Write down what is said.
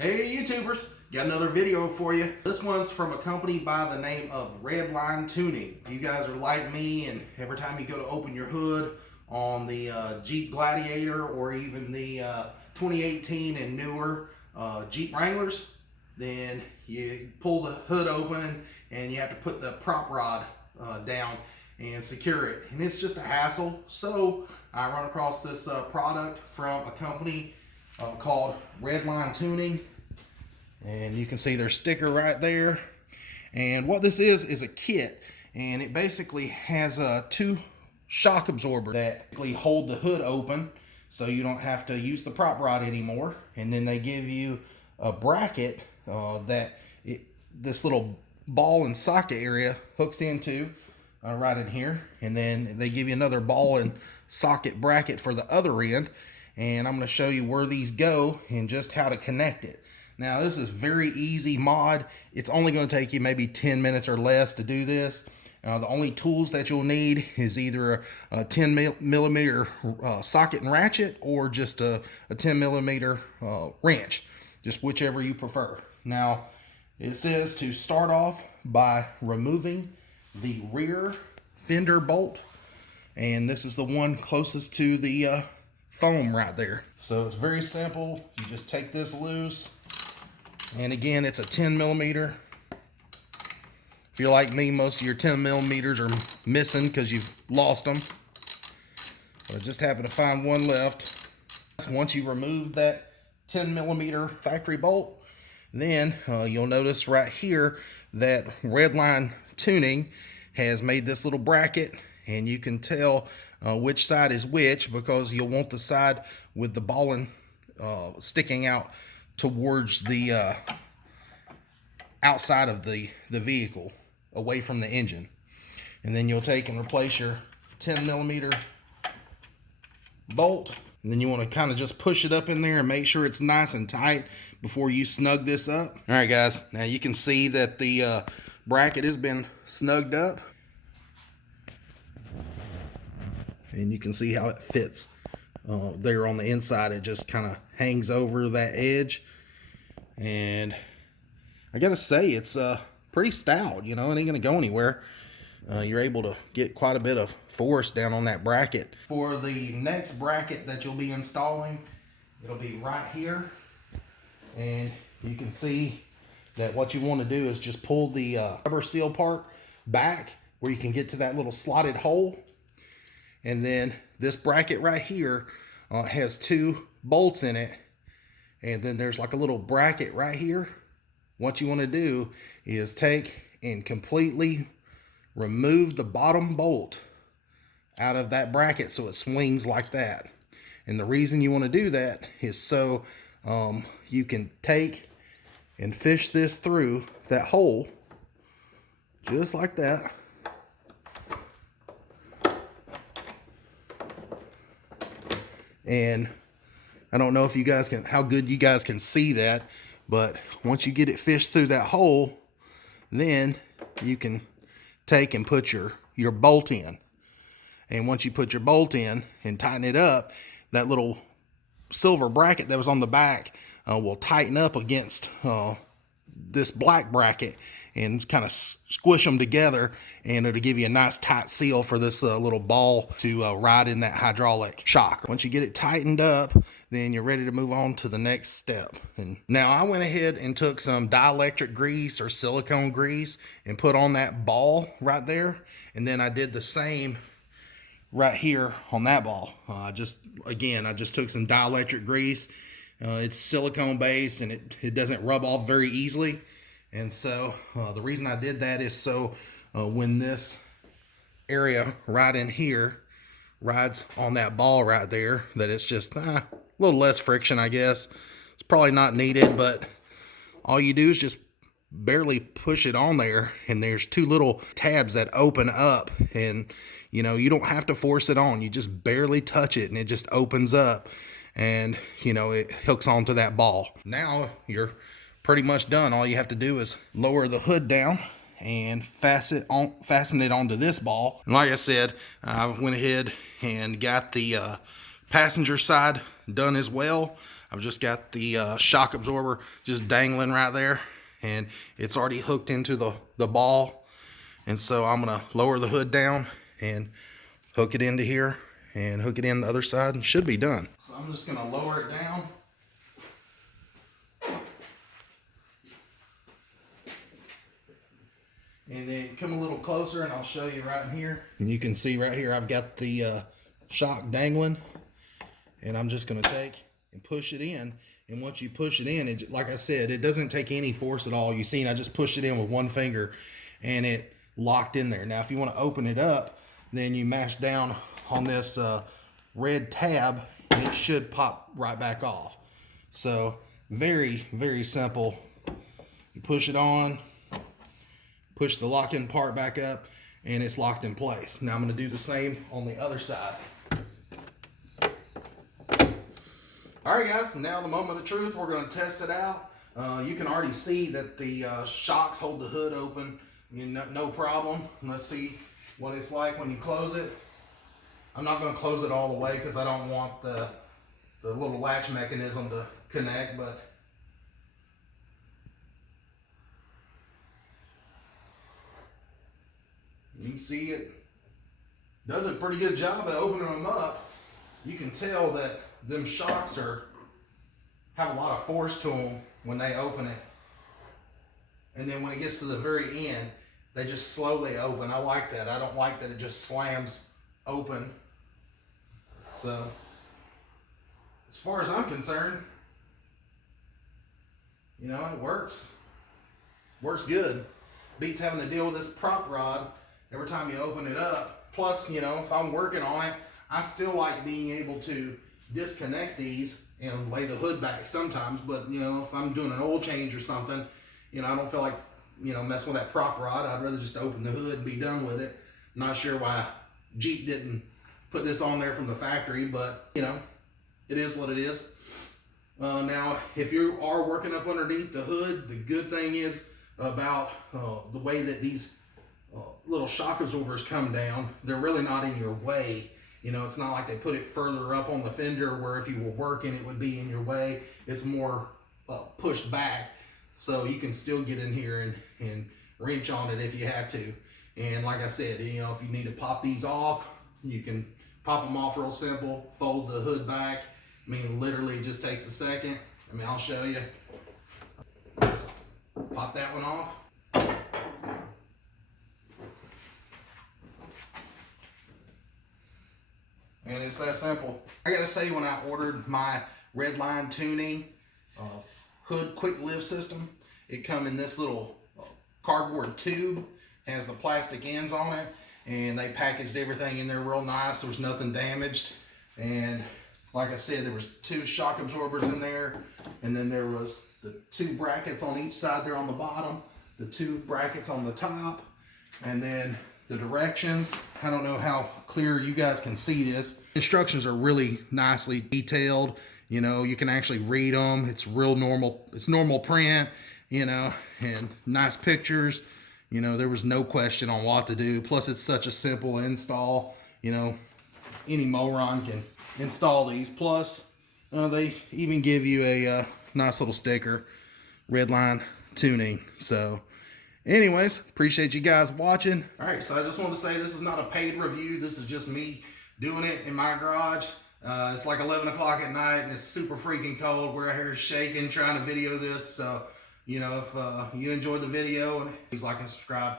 Hey YouTubers, got another video for you. This one's from a company by the name of Redline Tuning. If you guys are like me and every time you go to open your hood on the Jeep Gladiator or even the 2018 and newer Jeep Wranglers, then you pull the hood open and you have to put the prop rod down and secure it. And it's just a hassle. So I run across this product from a company called Redline Tuning, and you can see their sticker right there. And what this is a kit, and it basically has two shock absorbers that hold the hood open so you don't have to use the prop rod anymore. And then they give you a bracket this little ball and socket area hooks into right in here, and then they give you another ball and socket bracket for the other end. And I'm going to show you where these go and just how to connect it. Now, this is very easy mod. It's only going to take you maybe 10 minutes or less to do this. The only tools that you'll need is either a 10 millimeter socket and ratchet, or just a 10 millimeter wrench, just whichever you prefer. Now, it says to start off by removing the rear fender bolt, and this is the one closest to the foam right there. So it's very simple. You just take this loose, and again, it's a 10 millimeter. If you're like me, most of your 10 millimeters are missing because you've lost them. But I just happened to find one left. Once you remove that 10 millimeter factory bolt, then you'll notice right here that Redline Tuning has made this little bracket, and you can tell which side is which, because you'll want the side with the balling sticking out towards the outside of the vehicle, away from the engine. And then you'll take and replace your 10 millimeter bolt, and then you want to kind of just push it up in there and make sure it's nice and tight before you snug this up. All right, guys, now you can see that the bracket has been snugged up, and you can see how it fits there on the inside. It just kind of hangs over that edge, and I gotta say, it's pretty stout. You know, it ain't gonna go anywhere. You're able to get quite a bit of force down on that bracket. For the next bracket that you'll be installing, it'll be right here, and you can see that what you want to do is just pull the rubber seal part back where you can get to that little slotted hole. And then this bracket right here has two bolts in it, and then there's like a little bracket right here. What you want to do is take and completely remove the bottom bolt out of that bracket so it swings like that. And the reason you want to do that is so you can take and fish this through that hole just like that. And I don't know if you guys can, how good you guys can see that, but once you get it fished through that hole, then you can take and put your bolt in. And once you put your bolt in and tighten it up, that little silver bracket that was on the back will tighten up against this black bracket and kind of squish them together, and it'll give you a nice tight seal for this little ball to ride in that hydraulic shock. Once you get it tightened up, then you're ready to move on to the next step. And now I went ahead and took some dielectric grease or silicone grease and put on that ball right there, and then I did the same right here on that ball. I just took some dielectric grease. It's silicone based, and it doesn't rub off very easily. And so the reason I did that is so when this area right in here rides on that ball right there, that it's just a little less friction, I guess. It's probably not needed, but all you do is just barely push it on there, and there's two little tabs that open up, and you know, you don't have to force it on. You just barely touch it and it just opens up, and you know, it hooks onto that ball. Now you're pretty much done. All you have to do is lower the hood down and fasten it onto this ball. And like I said, I went ahead and got the passenger side done as well. I've just got the shock absorber just dangling right there, and it's already hooked into the ball. And so I'm gonna lower the hood down and hook it into here and hook it in the other side, and should be done. So I'm just gonna lower it down. And then come a little closer and I'll show you right in here. And you can see right here I've got the shock dangling, and I'm just gonna take and push it in. And once you push it in, it, like I said, it doesn't take any force at all. You seen I just pushed it in with one finger and it locked in there. Now if you want to open it up, then you mash down on this red tab and it should pop right back off. So very, very simple. You push it on, push the lock-in part back up, and it's locked in place. Now I'm going to do the same on the other side. Alright guys, now the moment of truth. We're going to test it out. You can already see that the shocks hold the hood open, no problem. Let's see what it's like when you close it. I'm not going to close it all the way because I don't want the little latch mechanism to connect, but you can see it does a pretty good job at opening them up. You can tell that them shocks have a lot of force to them when they open it. And then when it gets to the very end, they just slowly open. I like that. I don't like that it just slams open. So, as far as I'm concerned, you know, it works. Works good. Beats having to deal with this prop rod every time you open it up. Plus, you know, if I'm working on it, I still like being able to disconnect these and lay the hood back sometimes. But, you know, if I'm doing an oil change or something, you know, I don't feel like, you know, messing with that prop rod. I'd rather just open the hood and be done with it. Not sure why Jeep didn't put this on there from the factory, but, you know, it is what it is. Now, if you are working up underneath the hood, the good thing is about the way that these little shock absorbers come down, they're really not in your way. You know, it's not like they put it further up on the fender where if you were working it would be in your way. It's more pushed back, so you can still get in here and wrench on it if you have to. And like I said, you know, if you need to pop these off, you can pop them off real simple, fold the hood back. I mean, literally it just takes a second. I mean, I'll show you. Pop that one off. And it's that simple. I gotta say, when I ordered my Redline Tuning Hood QuickLIFT system, it come in this little cardboard tube, has the plastic ends on it, and they packaged everything in there real nice. There was nothing damaged. And like I said, there was 2 shock absorbers in there, and then there was the 2 brackets on each side there on the bottom, the 2 brackets on the top, and then the directions. I don't know how clear you guys can see this. Instructions are really nicely detailed. You know, you can actually read them. It's real normal. It's normal print, you know, and nice pictures. You know, there was no question on what to do. Plus, it's such a simple install. You know, any moron can install these. Plus, they even give you a nice little sticker, Redline Tuning. So, anyways, appreciate you guys watching. All right, so I just want to say this is not a paid review. This is just me doing it in my garage. It's like 11 o'clock at night and it's super freaking cold. We're out here shaking trying to video this. So, you know, if you enjoyed the video, please like and subscribe.